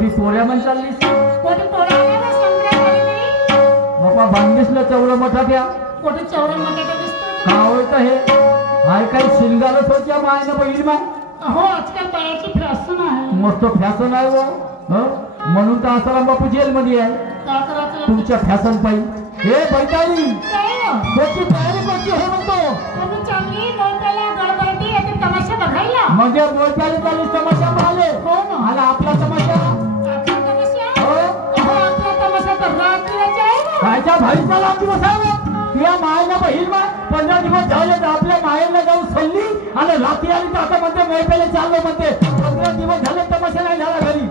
कोटी पोऱ्या म्हण चाललीस कोटी पोळ्या नाही संक्रांत आली तरी बाबा बांधलीसला चौरा मोठा द्या कोटी चौरा मोठा दिसतो का होत हे हाय काही शिंगालच होत्या मायनं बहीण माय हो आजकाल बायाची फॅशन आहे मस्त फॅशन आहे वो म्हणून तर आसाराम बापू जेल मध्ये आहे काय करायचं तुमच्या फॅशन पाहिजे हे बैताली काय हो त्याची तयारी करते हे म्हणतो तुम्ही चांगली मोठ्याला गडबडी येते तमाशा बघायला म्हणजे बोलताली चालू तमाशा पाहिले हो ना आला आपला तमाशा आपला तमाशा हो हो आपला तमाशा तर रात्रीचा आहे ना कायच्या भाईचा लाभ बसावं तुझ्या मायला बहीण माय 15 दिवस झाले तर आपल्या मायला जाऊन सल्ली आणि रात्री आली तर आता म्हणते मोठ्याला चाललो म्हणते 15 दिवस झाले तमाशा नाही झाला घरी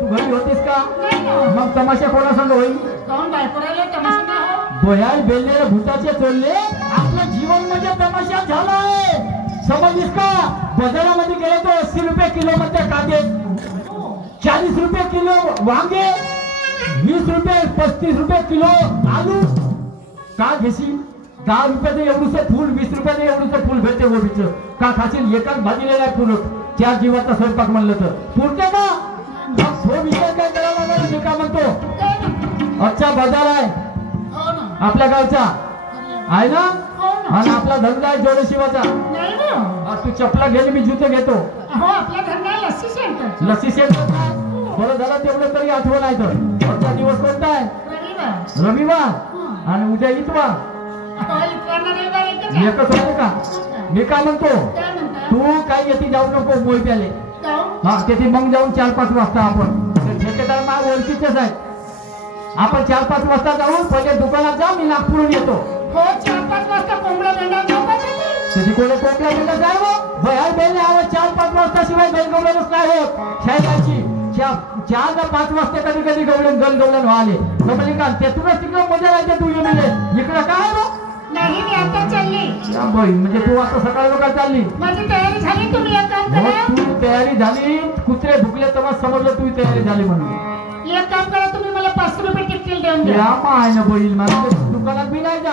तू घरी होतीस का नाही ना मग तमाशा कोणासंग होईल काऊन बायकोरायला तमाशा नाही हो बोयाल बेललेले भूताचे चोरले आपलं जीवन म्हणजे तमाशा झालाय समजलीस का बाजारामध्ये गेले तो 80 रुपये किलो मध्ये कांदे 40 रुपये किलो वांगे 20 रुपये 35 रुपये किलो आलू का घेशील 10 रुपयाचं एवढंसं फुल 20 रुपयाचं एवढंसं फुल भेटते गोबीचं का खाशील एकाच भाजीला नाही पुरत त्या जीवाचा स्वयंपाक म्हणलं तर पुरते का तो विचार काय करायला लागला मी का म्हणतो अच्छा बाजार आहे हो ना आपल्या गावचा आहे ना हो ना आणि आपला धंदा आहे जोडे शिवाचा नाही ना तू चपला गेली मी जुते घेतो हो आपला धंदा आहे लस्सी सेंटर लस्सी सेंटर बरं झालं तेवढं तरी आठवण आहे तर आजचा दिवस कोणता आहे रविवार रविवार आणि उद्या इतवार हो इतवार ना रविवार एकच आहे एकच होते का मी काय म्हणतो काय म्हणता तू काही येते जाऊ नको मोय प्याले जाऊ हा तेथे मग जाऊन 4-5 वाजता आपण ठेकेदार मा ओळखीचेच आहे आपण 4-5 वाजता जाऊन पहिले दुकानात जाऊ मी नागपूरहून येतो हो 4-5 वाजता कोंबडा मेंढा झोपायचं तिथे कोणी कोंबड्या बिंडा जाय हो भयाल बेल आवाज 4-5 वाजता शिवाय गलगवलनच नाही होत शायदाची 4-5 वाजता कधी कधी गलगवलन व्हाले समजली का तेथूनच तिकडे मजा राहते तू येऊन इकडे काय हो नाही मी आता चालली बाई म्हणजे तू आता सकाळी बघा चालली माझी तयारी झाली तुम्ही एक काम हो करा तू तयारी झाली कुत्रे भुकले तेव्हा समजलं तू तयारी झाली म्हणून एक काम करा तुम्ही मला 500 रुपये टिकतील देऊन द्या या माय ना बोईल मला दुकानात मी नाही जा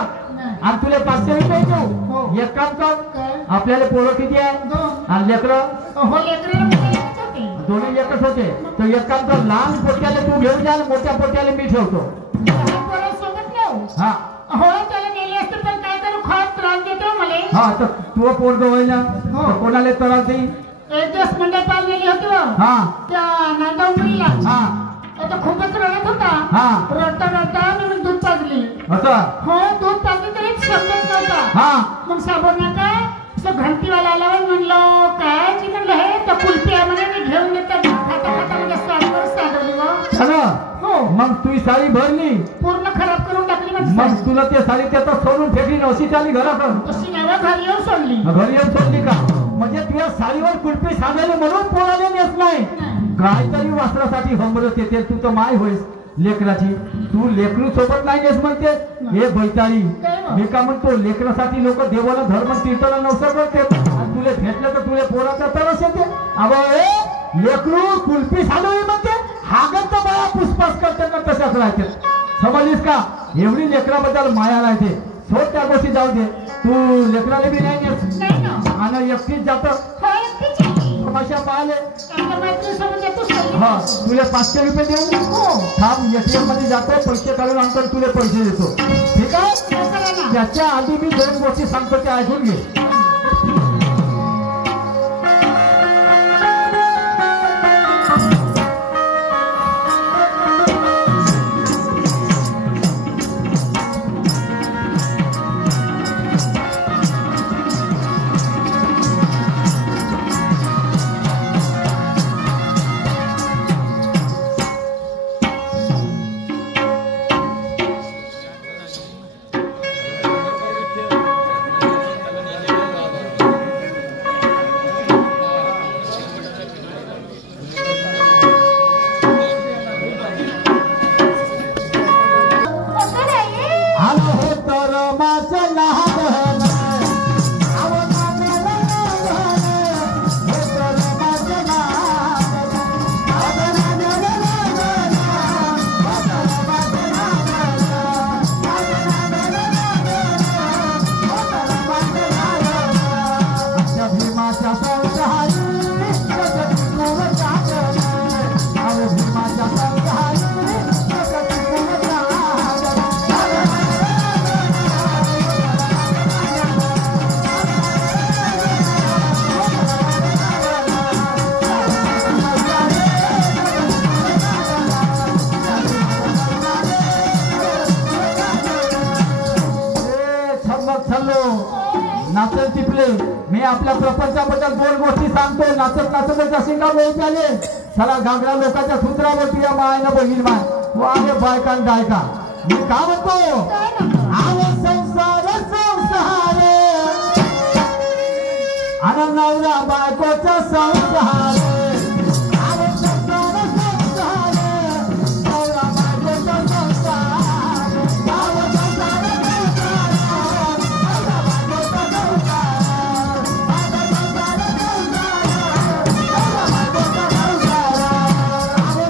आणि तुला 500 रुपये हो. देऊ एक काम कर काय? आपल्याला पोरं किती आहे 2 आणि लेकरं हो लेकराला मुलं एकच होते दोन्ही एकच होते तर एक काम कर लहान पोट्याला तू घेऊन जा आणि मोठ्या पोट्याला मी ठेवतो लहान पोरं सोबत नेऊ हा हो त्याला नेली असते पण काय करू खात त्रास देतो मला हा तर तू पोरग होईल ना हो. तर कोणाला त्रास देईल एक दिवस मंडळ पाल नेली होती हो. हा त्या नांदावडीला हा आता खूपच रडत होता हा. रडता रडता मी मग दूध पाजली असं हो दूध पाजली तरी समजत नव्हता हा मग साबण काय असं घंटीवाला आल्यावर म्हणलं काय जी म्हणलं हे तर कुल्फी आहे म्हणे मी घेऊन येतात खाता खाता म्हणजे साडीवर साडवली मग झालं हो मग तू साडी भरली पूर्ण खराब करून टाकली माझी मग साडी. तुला ते साडी त्याचा सोडून फेकली ना अशी चाली घरात अशी नव्या घरी येऊन सोडली घरी येऊन सोडली का म्हणजे तुझ्या साडीवर कुलपी सांगायला म्हणून पोराने नेस नाही काहीतरी वस्त्रासाठी हंबरत येते तू तर माय होईस लेकराची तू लेकरू सोबत नाही नेस म्हणते हे बैताळी मी का म्हणतो लेकरासाठी लोक देवाला धर्म कीर्तन नवसर करते आणि तुले भेटलं तर तुले पोराचा तरस येते अबे लेकरू कुलपी सांगली म्हणते हागत तर बाळा पुष्पास करते ना तशाच राहते समजलीस का एवढी लेकराबद्दल माया राहते सोड त्या गोष्टी जाऊ दे तू लेकराला बी नाही नेस नाही ना आणि एकटीच जातं हो एकटीच आहे. तमाशा पाहिले आपल्या मैत्रिणीसोबत येतो सोडली. हा तुला 500 रुपये देऊ हो थांब एटीएम मध्ये जातो पैसे काढून आणतो तुला पैसे देतो ठीक आहे हो करा ना. त्याच्या आधी मी 2 गोष्टी सांगतो ते ऐकून घे चाललो नाचत टिपले मी आपल्या प्रपंचाबद्दल 2 गोष्टी सांगतो नाचत नाचत असिंगा वेळ झाले चला घागरा लोकांच्या सूत्रावरती या मायनं बहीण माय वागे बायका आणि गायका मी का म्हणतो आव संसार संसार आणि नवरा बायकोचा संसार आव संसार संसार नवरा बायकोचा संसार आव संसार संसार नवरा बायकोचा संसार आव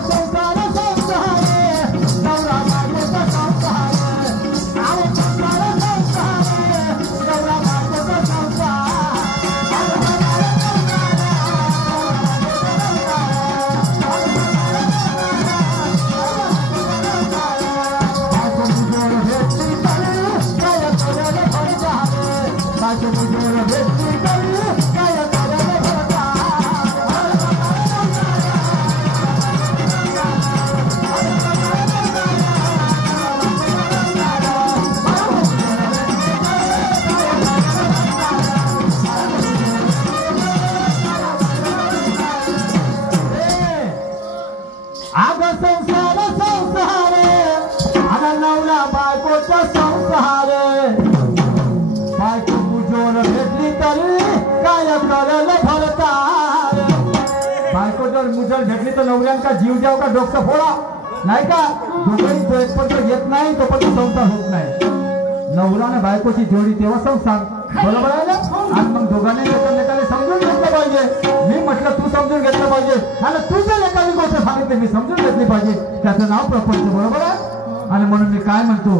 संसार संसार नवरा बायकोचा संसार आव संसार संसार नवरा बायकोचा संसार आव संसार संसार नवरा बायकोचा संसार संसार संसार आणि नवरा बायकोचा संसार बायको तुझ्यावर भेटली तरी काय करल भरतार बायको जर मुजल भेटली तर नवऱ्यांका जीव द्याव का डोकं फोडा नाही का दोघंही जोपर्यंत येत नाही तोपर्यंत संसार होत नाही नवरा आणि बायकोची जोडी तेव्हा संसार बरोबर आहे ना आणि मग दोघांनी एकमेकाला समजून घेतलं पाहिजे मी म्हटलं तू समजून घेतलं पाहिजे आणि तू जर एखादी गोष्ट सांगितली मी समजून घेतली पाहिजे त्याचं नाव प्रपंच बरोबर आहे आणि म्हणून मी काय म्हणतो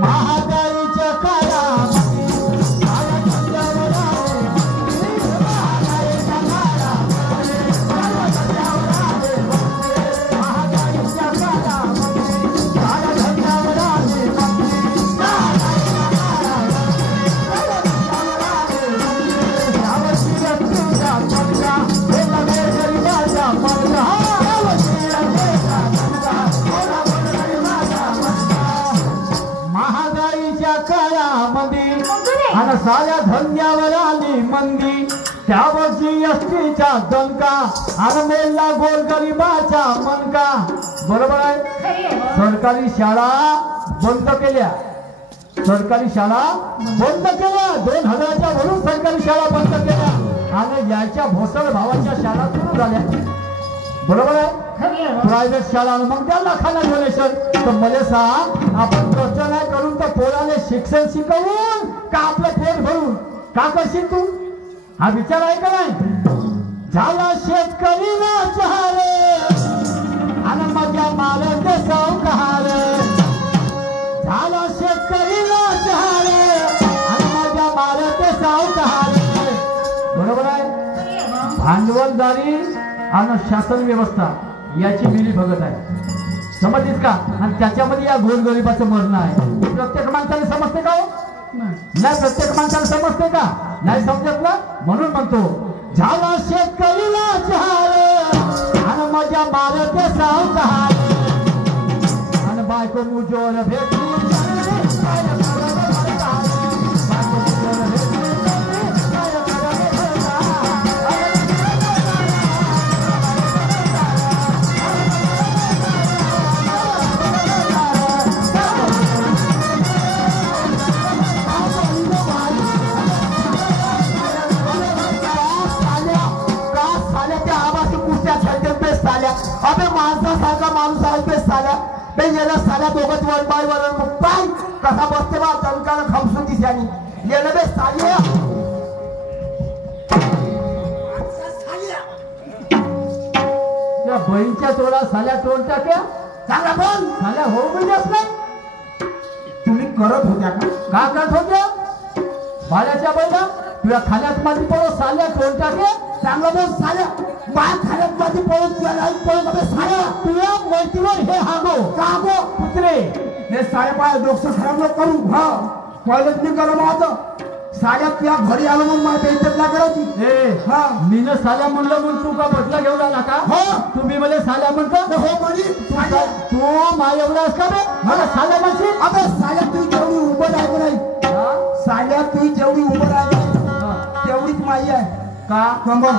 महागाईच्या काळात आणि साऱ्या धंद्यावर आली मंदी त्यावर जीएसटीचा दणका आणि मेला गोरगरिबाचा मनका बरोबर आहे सरकारी शाळा बंद केल्या सरकारी शाळा बंद केल्या 2000च्या वरून सरकारी शाळा बंद केल्या आणि याच्या भोसड भावाच्या शाळा सुरू झाल्या बरोबर आहे प्रायव्हेट शाळा मग त्याला खाना डोनेशन तर मला सांग आपण कष्ट नाही करून तर पोराने शिक्षण शिकवून का आपलं पोट भरून का करशील तू हा विचार आहे का नाही झाला शेतकरी नाचार आणि माझ्या मालक सावकार झाला शेतकरी नाचार आणि माझ्या मालक सावकार बरोबर आहे भांडवलदारी आणि शासन व्यवस्था याची मिली भगत आहे समजलीस का आणि त्याच्यामध्ये या गोरगरिबाचं मरण आहे प्रत्येक माणसाला समजते का नाही प्रत्येक माणसाला समजते का नाही समजत ना म्हणून म्हणतो झाला शेतकरीला चहार आणि माझ्या मालक सावकार आणि बायको मुजोर भेटली अबे माणसासारखा माणूस आहे ते साल्या ते येणं साल्या दोघं वन बाय वन पाय कसा बसते बा चमकाला खमसून दिसल्यानी येणं बे साल्या त्या बहीणच्या तोडा साल्या तोड टाक्या चांगला पण साल्या हो म्हणजे नाही तुम्ही करत होत्या का करत होत्या भाड्याच्या बैला तुझ्या खाल्यात माझी पडो साल्या तोड टाके चांगला बोल साल्या माय खाल्यात माझी पळून साऱ्या तुझ्या मैत्रीवर हे हागो कागो कुत्रे हे साऱ्या पाय डोकं खराब नको करू हा पहिलं तुम्ही करा माझं साऱ्या तुझ्या घरी आलो म्हणून माझ्या इज्जत नाही करायची ए हा मीनं साल्या म्हणलं म्हणून तू का बदला घेऊन आला का हो तुम्ही मला साल्या म्हणता हो म्हणजे तू माय एवढा का रे मला साल्या म्हणशील अबे साल्या तू जेवढी उभं आहे नाही साल्या तू जेवढी उभं राहिली हा. तेवढीच माई आहे का कंबर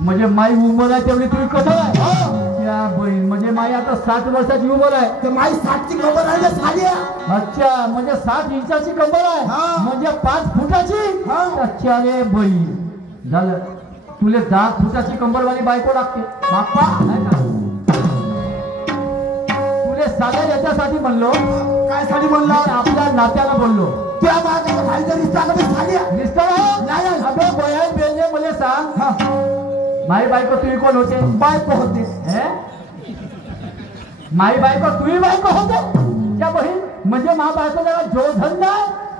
म्हणजे माई उमर आहे तेवढी तुम्ही कसं आहे त्या बहीण म्हणजे माई आता 60 वर्षाची उमर आहे तर माई 60ची कंबर राहिली साल्या अच्छा म्हणजे 60 इंचाची कंबर आहे हा. म्हणजे 5 फुटाची हा. अच्छा रे बहीण झालं तुले 10 फुटाची कंबरवाली बायको लागते बाप्पा नाही का? तुले साध्या याच्यासाठी म्हणलो काय साठी म्हणला मी आपल्या नात्याला बोललो त्या माझ्या भाईचा रिश्ता कधी साल्या दिसतं नाही, नाही. अबे बयान बेले मला सांग हा माई बायको तुम्ही कोण होते बायको होते हे? माई बायको तुम्ही बायको होते त्या बहीण म्हणजे मा बायको जरा जो धंदा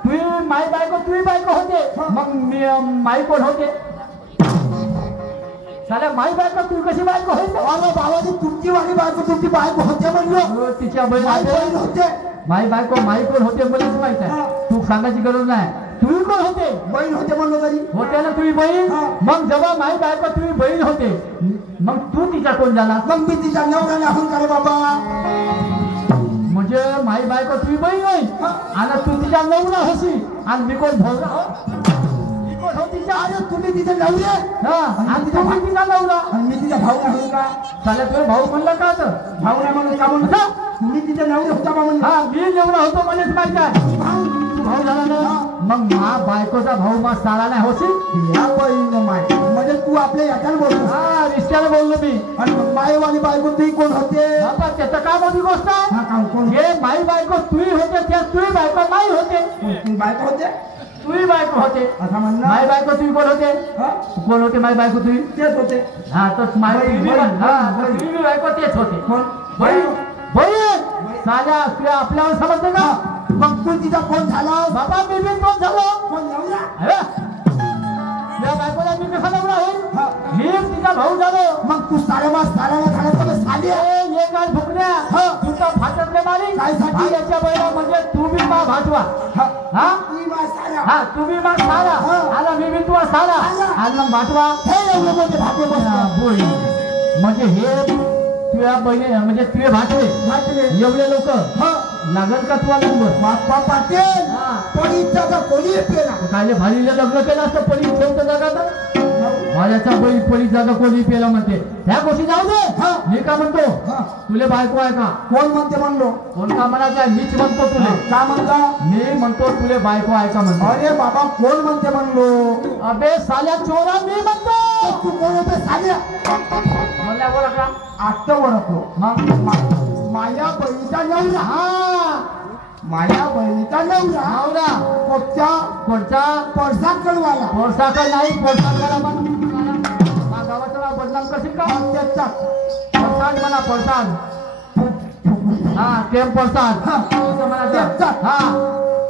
तुम्ही माई बायको तुम्ही बायको होते मग मी माई कोण होते साल्या माई बायको तुम्ही कशी बायको होते अरे बाबाजी तुमची वाली बायको तुमची बायको होते म्हणलो तिच्या माई बहीण बहीण होते माई बायको माई कोण होते मलाच माहित आहे तू सांगायची गरज नाही तुम्ही कोण होते बहीण होते म्हणलो तरी होते ना तुम्ही बहीण हा. मग जेव्हा माई बायको तुम्ही बहीण होते मग तू तिच्या कोण झाला मग मी तिच्या नवऱ्याला अहंकार बाबा म्हणजे माई बायको तुम्ही बहीण होईल हा. आणि तू तिच्या नवरा होशी आणि मी कोण भाऊ मी कोण हो तिच्या अरे तुम्ही तिचे नवरे हा आणि तुम्ही तिचा नवरा आणि मी तिचा भाऊ नाही का चालेल तुम्ही भाऊ म्हणला का तर भाऊ नाही म्हणून का म्हणतो तुम्ही तिचे नवरे होता बा म्हणून हा मी नवरा होतो मलाच माहित आहे तू भाऊ झाला ना मग मा बायकोचा भाऊ मा सारा नाही होशील या बहीण माय म्हणजे तू आपल्या याच्यानं बोलतो हा रिश्त्याला बोललो मी आणि मग मायवाली बायको तुम्ही कोण होते बाबा त्याचं काय मोठी गोष्ट आहे हा काम कोण हे माई बायको तुम्ही होते त्या तुम्ही बायको माई होते तुम्ही बायको होते तुम्ही बायको होते असं म्हणणं माई बायको तुम्ही कोण होते हा? कोण होते माई बायको तुम्ही तेच होते हा तर माई बहीण, तुम्ही बहीण, हा बहीण. तर तुम्ही बायको तेच होते कोण बहीण बहीण साल्या तुला आपल्यावर समजते का मग तू तिचा कोण झाला बाबा मी बी कोण झालो कोण नवरा अरे त्या बायकोला मी कसा नवरा होईल हा. मी तिचा भाऊ झालो मग तू साऱ्या झाला तर साली आहे. ये काय भुकण्या हा. तुझा फाटकले मारी काय साठी? याच्या बैला म्हणजे तुम्ही मा भाजवा हा. हा तुम्ही माझ्या साऱ्या. हा तुम्ही मा सारा हा. आला मी बी तुला सारा आला. आणि मग भाजवा हे एवढं मोठे भाटे हा, बसले. बोल म्हणजे हे तुझ्या बहिणी म्हणजे तुझे भाटले भाटले. एवढे लोक हा. लागत का तुला नंबर बाप्पा पाटील हा. पडीचा का कोणी पेला काय भालीला लग्न केलं असतं पडी ठेवतं जागा तर माझ्याचा बैल पडी जागा कोणी पेला म्हणते ह्या गोष्टी जाऊ दे हा. मी का म्हणतो हा. तुले बायको आहे का कोण म्हणते म्हणलो कोण का म्हणायचं आहे? मीच म्हणतो तुले का म्हणता मी म्हणतो तुले बायको आहे का म्हणतो अरे बाबा कोण म्हणते म्हणलो अबे साल्या चोरा मी म्हणतो तू कोण होते साल्या मला बोला का आत्ता ओळखलो मग माझ्या बहिणीचा नवरा हा माझ्या बहिणीचा नवरा नवरा कोणत्या कोणचा पडसाद कळवाला पोरसाकर नाही पोरसाकर मग गावाचं नाव बदनाम करशील का त्याचा पडसाद म्हणा पडसाद हा केम पडसाद हा. असं म्हणायचं त्याचा. हा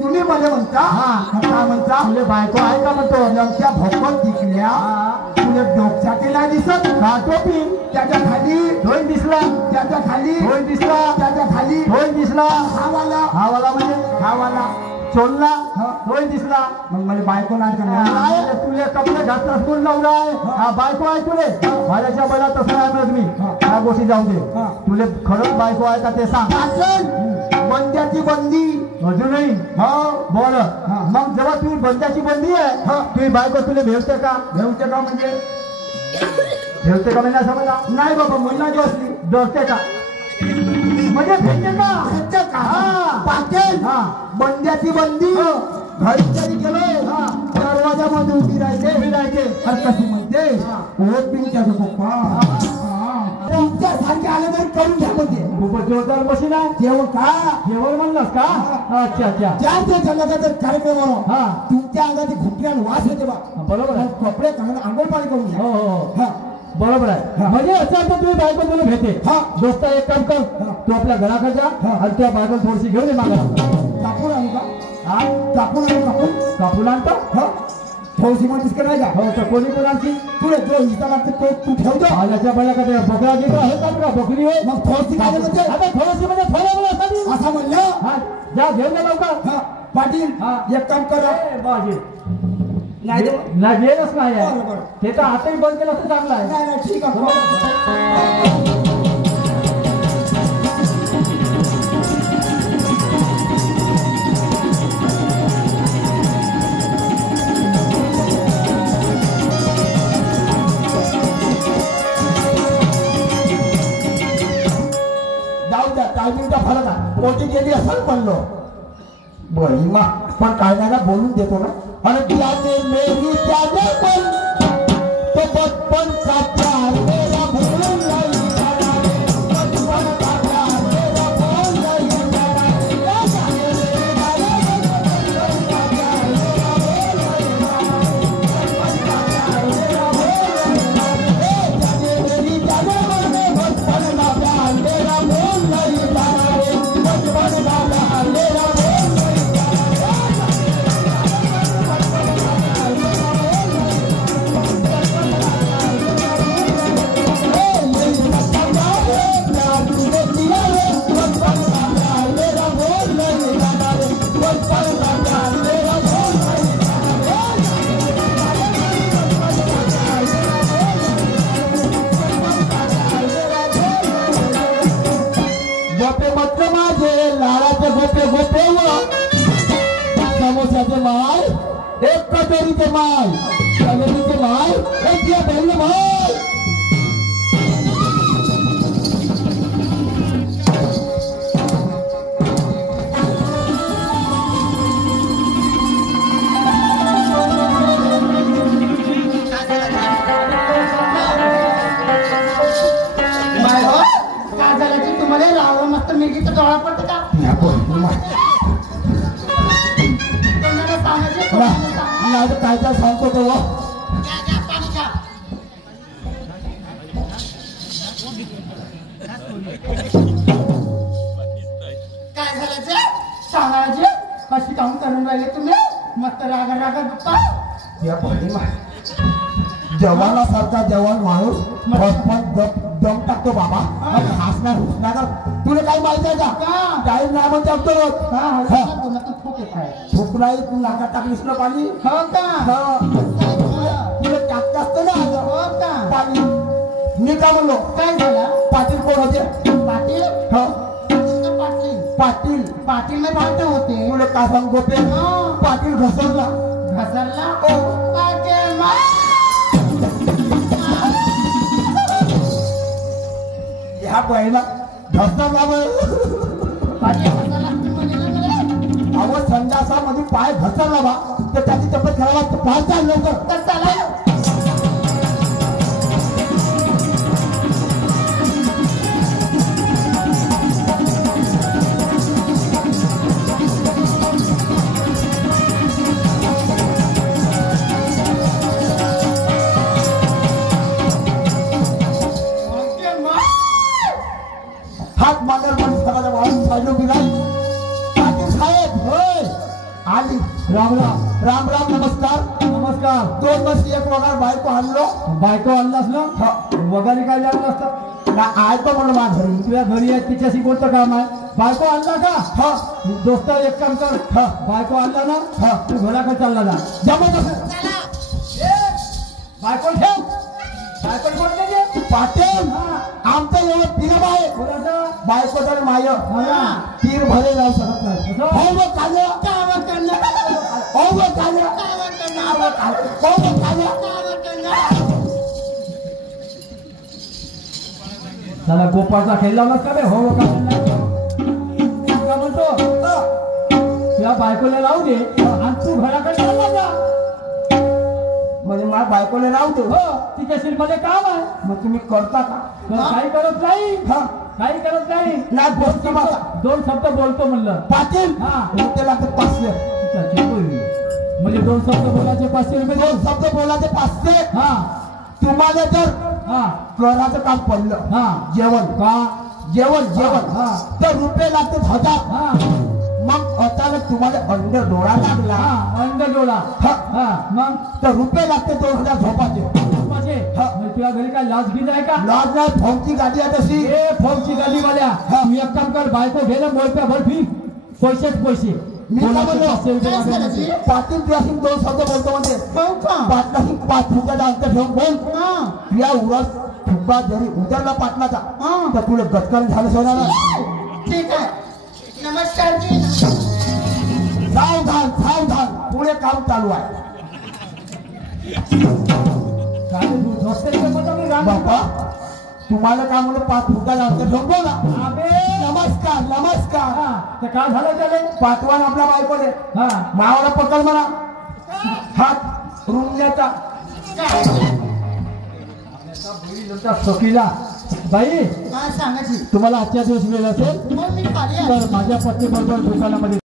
तुम्ही मला म्हणता हा. काय म्हणता तुले बायको आहे का म्हणतो लमच्या भोकत दिसल्या हा तुला डोक्याचे नाही दिसत का टोपी त्याच्या खाली धोई दिसला त्याच्या खाली धोई दिसला त्याच्या खाली धोई दिसला हावाला हा वाला म्हणजे हावाला चोलला हा. धोई दिसला मग मला बायको नाही अरे तुले कपडे घातलास कोण नवरा आहे हा बायको आहे तुले माझ्याच्या बैला तसं नाही म्हणत मी हा. त्या गोष्टी जाऊ दे हा. तुले खरंच बायको आहे का ते सांग बंद्याची बंदी अजूनही हो बोल हा. मग जेव्हा तुम्ही बंदाची बंदी आहे हा. तुम्ही बायको तुला भेटते का घेऊचे का म्हणजे भेटते का म्हणजे समजा नाही बाबा महिला जी असली डोसते का म्हणजे भेटते का भेटते का हा. पाटील हा. बंद्याची बंदी हो. घरी जरी गेलो हा. दरवाजामध्ये उभी राहते उभी राहते. अरे कशी म्हणते हा. ओत बिन त्याचं पप्पा तुमच्यासारखे आले तरी करून घ्या म्हणते खूपच जोरदार मशीन आहे जेव्हा का जेवण म्हणलास का अच्छा अच्छा ज्या ते जन्नताच्या कार्यक्रमावर हा तुमच्या अंगाची घुटण्यान वास येते बा बरोबर आहे कपडे चांगले आंघोळ पाणी करून घ्या हो हो हा बरोबर आहे हा. म्हणजे असं आता तुम्ही बायको तुला भेटे हा. दोस्ता एक काम कर हा. तू आपल्या घराकडे जा हा. आणि त्या बायको थोडीशी घेऊन ये मागा कापून आणू का हा कापून आणू कापून कापून आणतो हा थोडीशी म्हणतेस का नाही का हो तर कोणी कोणाची तुला जो हिस्सा लागते तो तू ठेवतो माझ्या बैला का ते बकरा गिकरा आहे का तुला बकरी आहे मग थोडीशी काय म्हणते आता थोडीशी म्हणजे थोड्या वेळासाठी असं म्हणलं हा जा घेऊन जा लवकर हा पाटील हा. एक काम करा ए, बाजी नाही देऊ? ना गेलच नाही आहे. बरं, बरं. ते तर आताही बंद केलं असं चांगलं आहे नाही नाही ठीक आहे पोटी गेली असं पडलो बरी मा पण काय नाही ना बोलून देतो ना आणि त्याने मेरी त्याने पण तो बचपन का प्यार मेरा भूल नहीं जाना रे बचपन का प्यार मेरा भूल नहीं जाना रे जाने मेरे जाने बचपन का प्यार मेरा भूल नहीं जाना बचपन का प्यार मेरा भूल नहीं जाना जाने मेरी जाने बचपन का प्यार मेरा भूल नहीं जाना रे बचपन का प्यार मेरा भूल नहीं जाना गोपे मत्र माझे लाडाचे गोपे गोपे व समोस्याचे माय एक कटोरीचे माय कटोरीचे माय एक या बहिणी माय काय झालं की तुम्हाला रावळ मस्त मिरगीचा डोळा पडतो का कोणाला सांगायचे कोणाला सांगा. काय काय सांगतो तो घ्या, घ्या, पाणी घ्या. काय झालं जे सांगायचे कशी काम करून राहिले तुम्ही मस्त रागा रागा गप्पा या बहिणी माय जवानासारखा जवान माणूस दम टाकतो बाबा हसणार हुसणार तुला काही माहिती आहे का काही नाही म्हणते असतो थूक नाही तू नाका टाकलीस ना पाणी हो का तुला टाकत असतं ना हो का पाणी मी का म्हणलो काय झालं पाटील कोण होते पाटील हो पाटील पाटील पाटील नाही पाटील होते तुला का सांग गोपे हो. पाटील घसरला घसरला पाटील ह्या पहिला घसरला अव संडासामध्ये पाय घसरला बा तर त्याची तब्येत खराब असते पाच चाल लवकर चला हात मांडर पण सगळ्या वाहून चालू की नाही पाटील साहेब होय आली राम राम राम राम नमस्कार नमस्कार 2 वर्ष 1 वगार बायको आणलो बायको आणलास ना वगारी काय झालं असतं ना आय तो म्हणून माझ्या घरी तुझ्या घरी आहे तिच्याशी कोणतं काम आहे बायको आणला का हा दोस्त एक काम कर हा बायको आणला ना हा तू घराकडे चालला जा जमत बायको ठेव बायको कोण पाटील आमचं एवढं पिरब आहे बायको तर माय तीर भरे जाऊ शकत नाही हो ग काल्या हो ग काल्या हो ग काल्या त्याला गोपाळचा खेळ लावलास का बे हो का म्हणतो तुझ्या बायकोला लावू दे आणि तू घराकडे चालला जा म्हणजे माझ्या बायकोला राहू दे हो तिच्याशी मध्ये काम आहे मग तुम्ही करता का काही करत नाही काही करत नाही ना गोष्टी माझा 2 शब्द बोलतो म्हणलं पाटील हा त्याला 500 म्हणजे 2 शब्द बोलायचे 500 रुपये 2 शब्द बोलायचे 500 हा तुम्हाला जर हा कराचं काम पडलं हा जेवण का जेवण हा तर रुपये लागते 1000 हा मग अचानक तुम्हाला अंड डोळा लागला हा अंड डोळा हा मग तर रुपये लागते 2000 झोपाचे झोपाचे तुझ्या घरी काय लाच बीज आहे का लाज नाही फोनची गाडी आहे तशी ए फोनची गाडीवाल्या तू एक काम कर बायको घे ना मोठ्या भर फी पैसेच पैसे मी काय म्हणलो? 500 रुपये मागायचे. पाटील तुझ्याशी 2 शब्द बोलतो म्हणजे पाटलाशी 5 फुग्याचा अंतर ठेवून बोल या उरास फुगा जरी उतरला पाटलाचा तर तुला गटकन झालं सोडा ना ठीक आहे नमस्कार जी सावधान सावधान पुढे काम चालू आहे काय तू दोस्ते का म्हणतो मी राम बापा तुम्हाला काय म्हणलं 5 फुटाला अंतर झोपलो ना अबे नमस्कार नमस्कार हा ते काय झालं त्याले पाठवान आपला बायकोले हा मावाला पकड म्हणा हात रुंगण्याचा तुमच्या सखीला बाई काय सांगायची तुम्हाला आजच्या दिवस वेळ असेल मग मी खाली तर माझ्या पत्नीबरोबर दुकानामध्ये